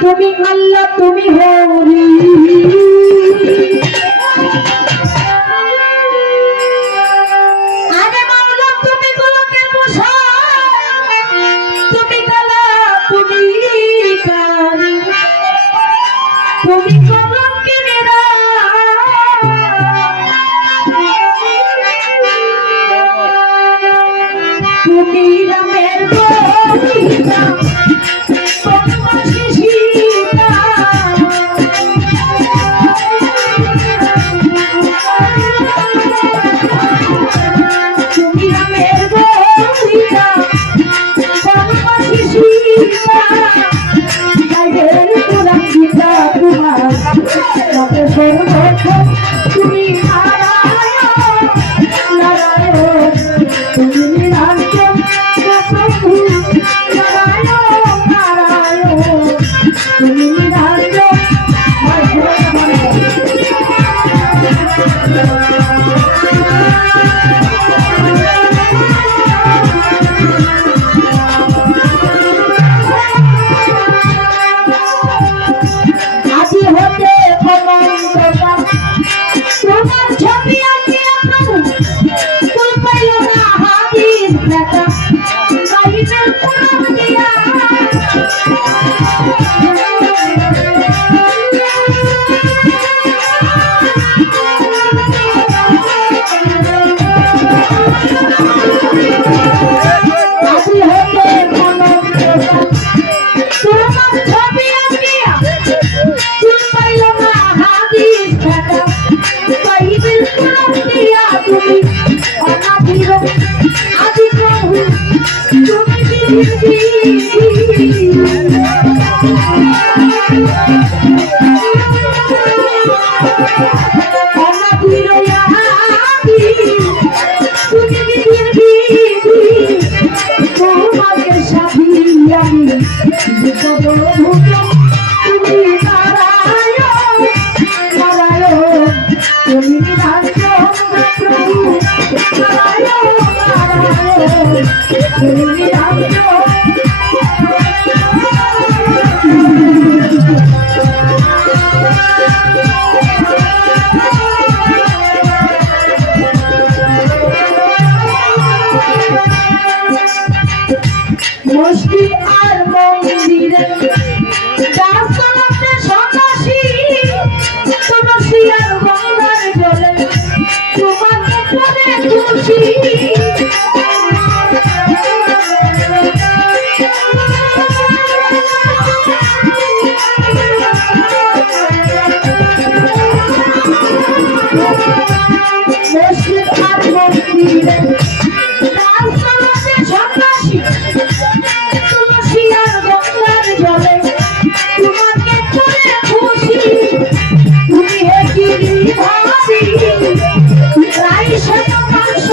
তুমি আল্লাহ তুমি হরি আরে মাওলা তুমি গোলকে বসায় তুমি কালা তুমি কারি তুমি গোলকে নিরা তুমি রামের গোবিন্দা তুমি নারায়ণ নারায়ণ তুমি নিরঞ্জন প্রভু নারায়ণ নারায়ণ তুমি নিরঞ্জন আজি হতে তোমার ছবি আছে প্রভু তুই পাইল না হাদিস দেখা গাইবের কোন দিয়া আজি হতে তোমার ছবি আছে তুই পাইল না হাদিস দেখা তুমি অনাদির আদি প্রভু তুমি অনাদির আদি তুমি তোমাকে সাথী আমি বিপদ ভুগলাম তুমি নারায়ণ নারায়ণ তুমি নিরঞ্জন প্রভু নারায়ণ নারায়ণ তুমি নিরঞ্জন মসজিদ আর মন্দিরে সন্ন্যাসী তুলসী আর গঙ্গার জলে তোমাকে পরে খুশি মসজিদ আর মন্দিরে সন্ন্যাসী তুলসী আর গঙ্গার জলে তোমাকে পরে খুশি তুমি হে গিরিধারী রাই শত মাংস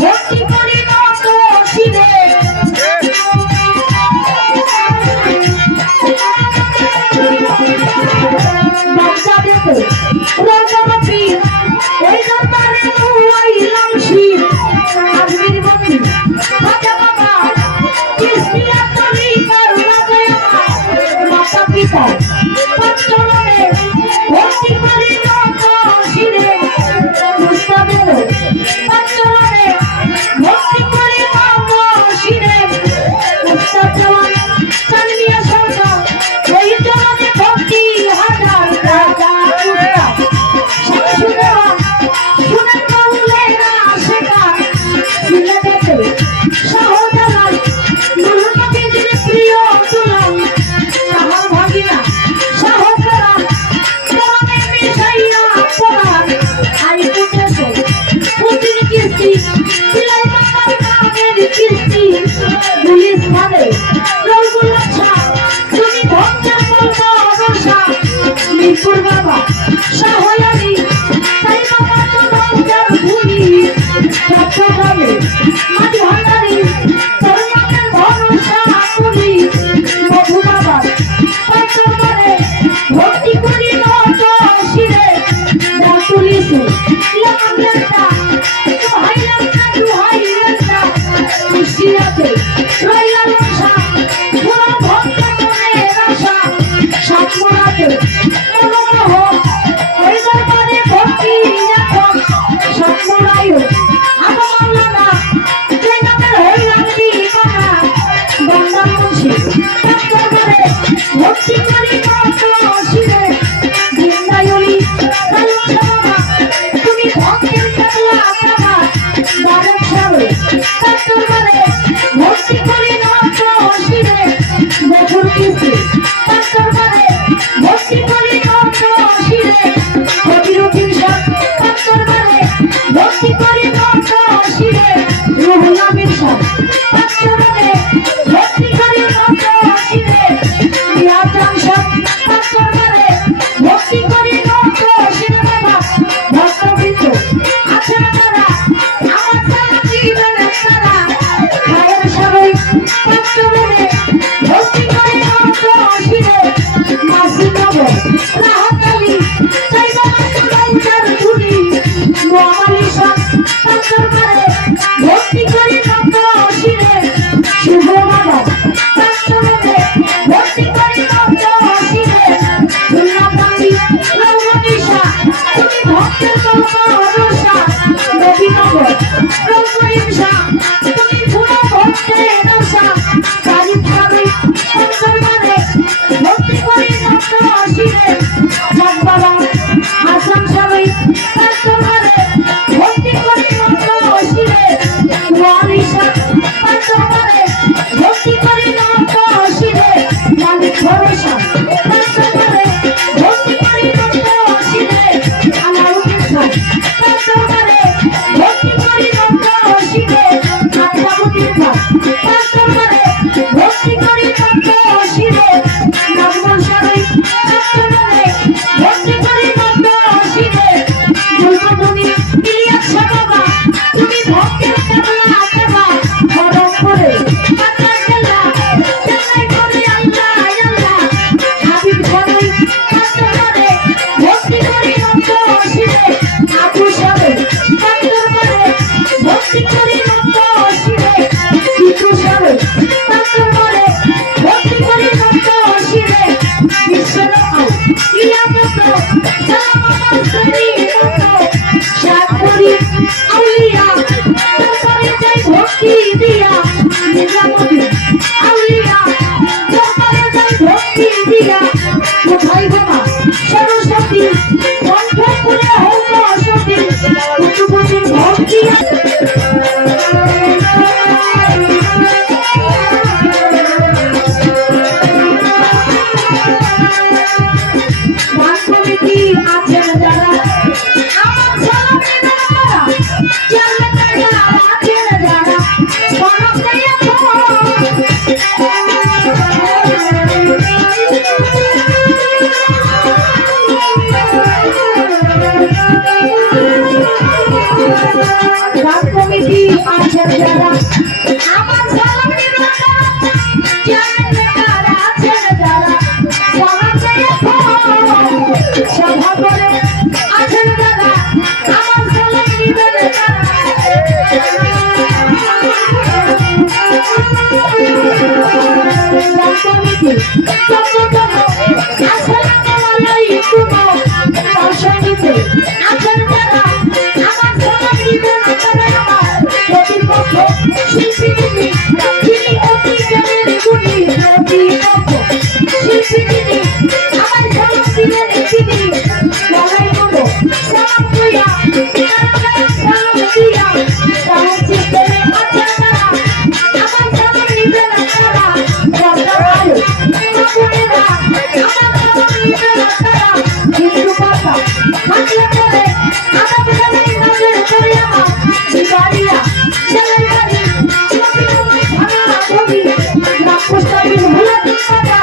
ভক্তি করি নত শিরে রজবতী ওই দরবারে নুয়াইলাম শির আজমির বন্ধু খাজা বাবা কৃষ্ণিয়া তরিকার রাজা মাতা পিতা পঞ্চরণে ভক্তি করি নত শিরে মুস্তাদের পঞ্চরণে ভক্তি করি নত শিরে মুস্তাদ চালিয়া সরকার ওই চরণে ভক্তি হাজার রাজা শুনে কৌলে না শেখা সিলেটেতে শাহজালাল নুরুন্নবীর প্রিয় দুলাল শাহর ভাগিনা শাহজালাল তোমাকে মিশাইয়া পড়ার আই উঠেছে পুতির কিস্তি সিলাই বাবার নামের কিস্তি পুলিশ মানে রঘুল আচ্ছা তুমি ভক্তের বলবো রসা মিরপুর বাবা শাহয়ানি সাই বাবা তো ভক্তের ভুলি চট্টগ্রামে মাটি ভান্ডারি তরুণের ভরসা তুলি মধু বাবা পঞ্চমরে ভক্তি করি নত শিরে দা তুলিছে লামলেটা দুহাইলেটা কুশিয়াতে রইলা লসা পুরো ভক্তের মনে আশা সাতমরাতে মনোমোহ ওই দরবারে ভক্তি এখন সাতমরায়ু আমার মাওলানা জয়নাবের হইলাম দিবানা বন্দা মুন্সি দরবারে ভক্তি করি নত শিরে জিন্দায়ুলি কালুন বাবা তুমি ভক্তের কাতলা বাবা বারক সাবে দরবারে ভক্তি করি নত শিরে বছর কিস্তি দরবারে ভক্তি করি নত শিরে কবিরুদ্দিন শাহ দরবারে ভক্তি করি নত শিরে রুহুল আমিন শাহ দরবারে ভক্তি করি নত শিরে ইয়াজান শাহ দরবারে ভক্তি করি নত শিরে বাবা ভক্তবৃন্দ আছেন তারা আমার সারা জীবনের তারা খায়ের সবাই দরবারে ভক্তি করি নত শিরে মাসিনগর রাহাতালি সাইবাবা সুলাইদার ধুলি নোয়ালি শাহ দরবারে ভক্তি করি নত শিরে শুভ বাবা দরবারে ভক্তি করি নত শিরে দুর্গাকান্দি রৌমনি শাহ তুমি ভক্তের বলবো রসা নবীনগর রঘুরিম শাহ তুমি পুরো ভক্তের রসা কারিম সাহেব দরবারে ভক্তি করি নত শিরে বাবা হাসান সাহেব দরবারে ভক্তি করি নত শিরে ওয়ালি শাহ দরবারে ভক্তি করি নত শিরে মালিক ভরসা দরবারে ভক্তি করি নত শিরে আলাউদ্দিন খান দরবারে ভক্তি করি নত শিরে আলাউদ্দিন খান দরবারে ভক্তি করি নত শিরে নাজমুল সাহেব দরবারে ভক্তি করি নত শিরে দুর্গমণি ইলিয়াস শাহ বাবা তুমি ভক্তের কাতলা বাবা হরম করে কাতলা কেল্লা চেন্নাই করে আল্লাহ আল্লাহ হাবিব ঘরই দরবারে ভক্তি করি নত শিরে আবু সাহেব দরবারে ভক্তি করি নত শিরে বিটু সাহেব দরবারে ভক্তি করি নত শিরে বিশ্বরূপ ইয়াদত সালামাত শ্রেণী নত শাহপুরি আউলিয়া দরবারে যাই ভক্তি দিয়া নিজামুদ্দিন আউলিয়া দরবারে যাই ভক্তি দিয়া কোথায় বাবা সরস্বতী কণ্ঠপুরে হোক সতী কুতুবুদ্দিন ভক্তি গান কমিটি আছেন যারা আমার সালামে যারা জান্নাতে আছেন যারা বরকতে আছেন যারা আমার সালাম নিবেন তারা জানলে তারা আছেন যারা সভা করে আছেন যারা আমার সালাম নিবেন তারা সঙ্গীতে আছেন যারা আমার সালাম নিবেন তারা আমার প্রতিপক্ষ শিল্পী যিনি অতি জ্ঞানের গুণী প্রতিপক্ষ শিল্পী আমার সালাম দিলেন তিনি লড়াই করো সালাম কইয়া সালাম দিয়া সালাম চিন্তায় আছেন তারা আমার সালাম নিবেন তারা রাস্তা ভালো বোনেরা আমার সালাম নিবেন তারা হিন্দু ভাষা হাতলে করে আদা বেদাই নজর করে আমার শিকারিয়া ছেলের বাড়ি চোখে তোমায় ভাঙা ছবি রাক্ষসটাকে ভুলে দিচ্ছা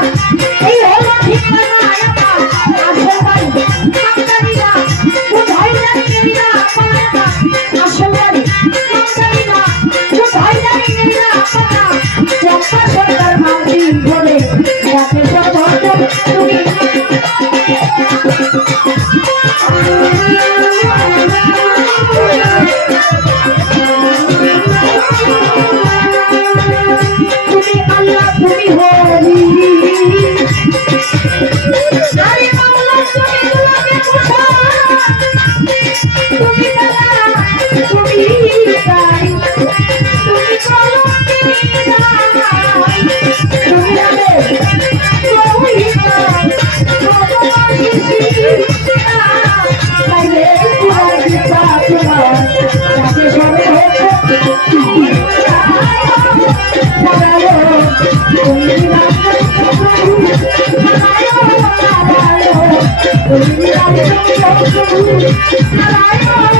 এই হলো ঠিকানা আমার আসল বাড়ি কামদারিরা কোথায় জানি না আপনারা আসল বাড়ি কামদারিরা কোথায় জানি না আপনারা চম্পা সরকার মাটি ধরে রাতে সব তুমি আল্লাহ তুমি হরি আরে আল্লাহ তুমি তোমাকে কোথা তুমি দাদা তুমি তাই তুমি চলো তুমি যাবে তুমি ভগবান তাইলে তোমার পিতা তোমার তাকে সবে হচ্ছে Narayan